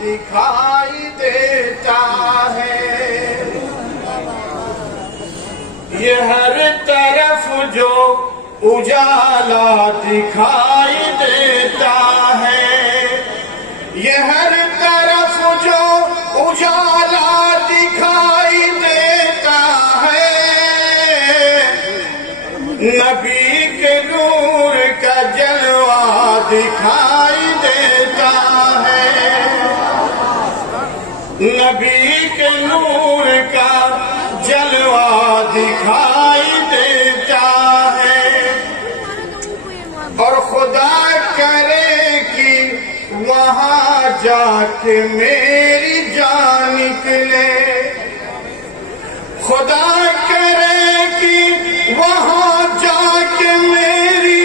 دکھائی دیتا ہے، یہ ہر طرف جو اجالا دکھائی دیتا ہے، یہ ہر طرف جو اجالا دکھائی دیتا ہے، نبی کے نور کا جلوہ دکھائی دیتا ہے، نبی کے نور کا جلوہ دکھائی دیتا ہے، اور خدا کرے کہ وہاں جا کے میری جان نکلے، خدا کرے کہ وہاں جا کے میری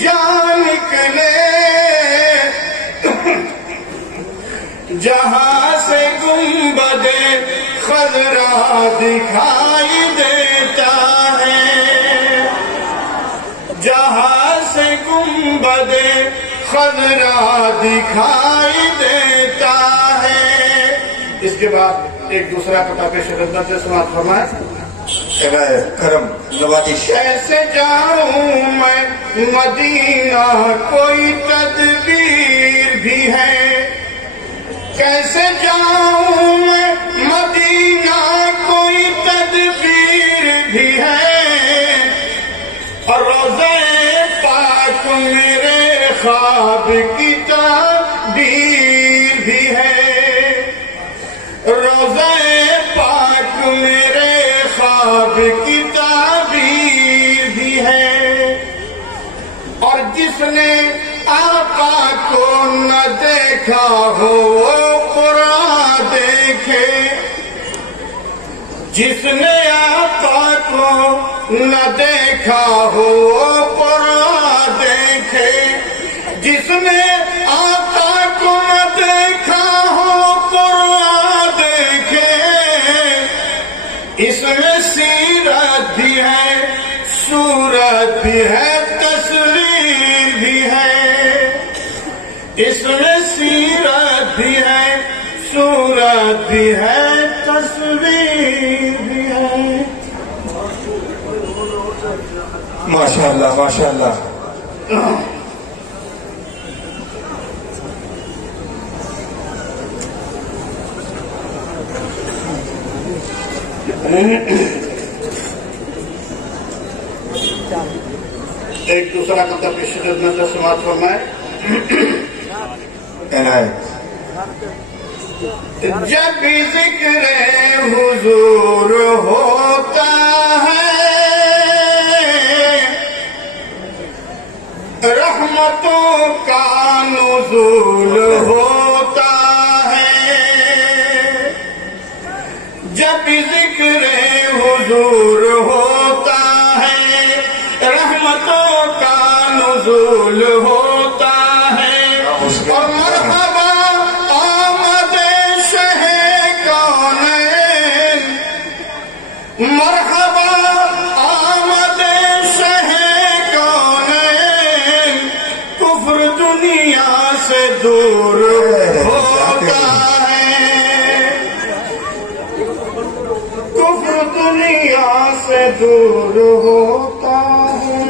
جان نکلے، جہاں سے گنبد خضرا دکھائی دیتا ہے، جہاں سے گنبد خضرا دکھائی دیتا ہے۔ اس کے بعد ایک دوسرا قطعہ پیش خدمت سے سماعت فرمائیں۔ کرم نوازش۔ کیسے جاؤں میں مدینہ کوئی تدبیر بھی ہے، کیسے جاؤں میں مدینہ کوئی تدبیر بھی ہے، اور روضہ پاک میرے خواب کی تعبیر بھی ہے، روضہ پاک میرے خواب کی تعبیر بھی ہے، اور جس نے آقا کو نہ دیکھا ہو وہ قرآن دیکھے، جس نے آقا کو نہ دیکھا ہو وہ قرآن دیکھے، جس نے آقا کو نہ دیکھا ہو قرآن دیکھے، اس میں سیرت بھی ہے، صورت بھی ہے، تصویر بھی ہے، اس میں سیرت بھی ہے، صورت بھی ہے، تصویر بھی ہے۔ ماشاءاللہ ماشاءاللہ۔ ایک دوسرا قطعہ پیش خدمت سے سماعت فرمائیں۔ جب بھی ذکر حضور ہوتا ہے، رحمتوں کا نزول ہوتا ہے، جب بھی ذکر حضور ہوتا ہے، رحمتوں کا نزول ہوتا ہے، اور مرحبا آمد شہ کونین، مرحبا آمد شہ کونین، کفر دنیا سے دور ہوتا ہے، کفر دنیا سے دور ہوتا ہے،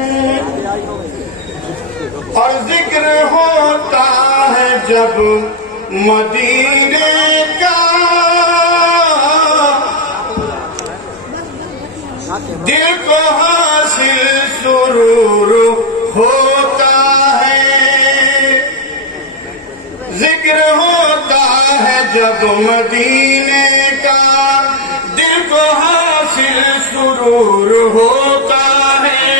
اور ذکر ہوتا ہے جب مدینے کا، دل کو حاصل سرور ہوتا ہے، ذکر ہوتا ہے جب مدینے کا، دل کو حاصل سرور ہوتا ہے،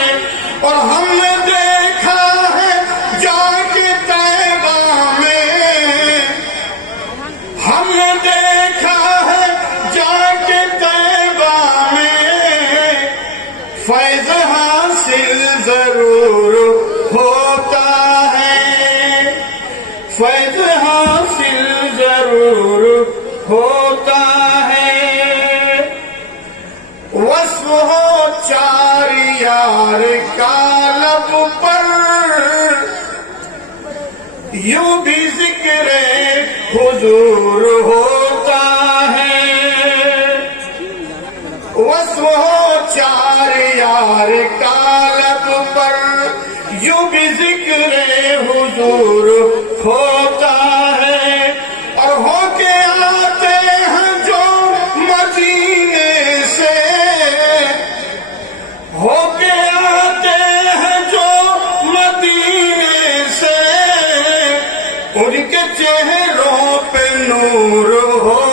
اور ہم نے دیکھا ہے جا کے طیبہ میں، ہم نے دیکھا ہے جا کے طیبہ میں، فیض حاصل ضرور ہوتا ہے، فیض حاصل ضرور ہوتا ہے، وصف ہو چار یار کا لب پر، یوں بھی ذکر حضور ہوتا ہے، وصف ہو چار یار کا لب پر یوں بھی ذکر حضور ہوتا ہے، اور ہو کے آتے ہیں جو مدینے سے، ہو کے آتے ہیں جو مدینے سے، ان کے چہروں پہ نور ہو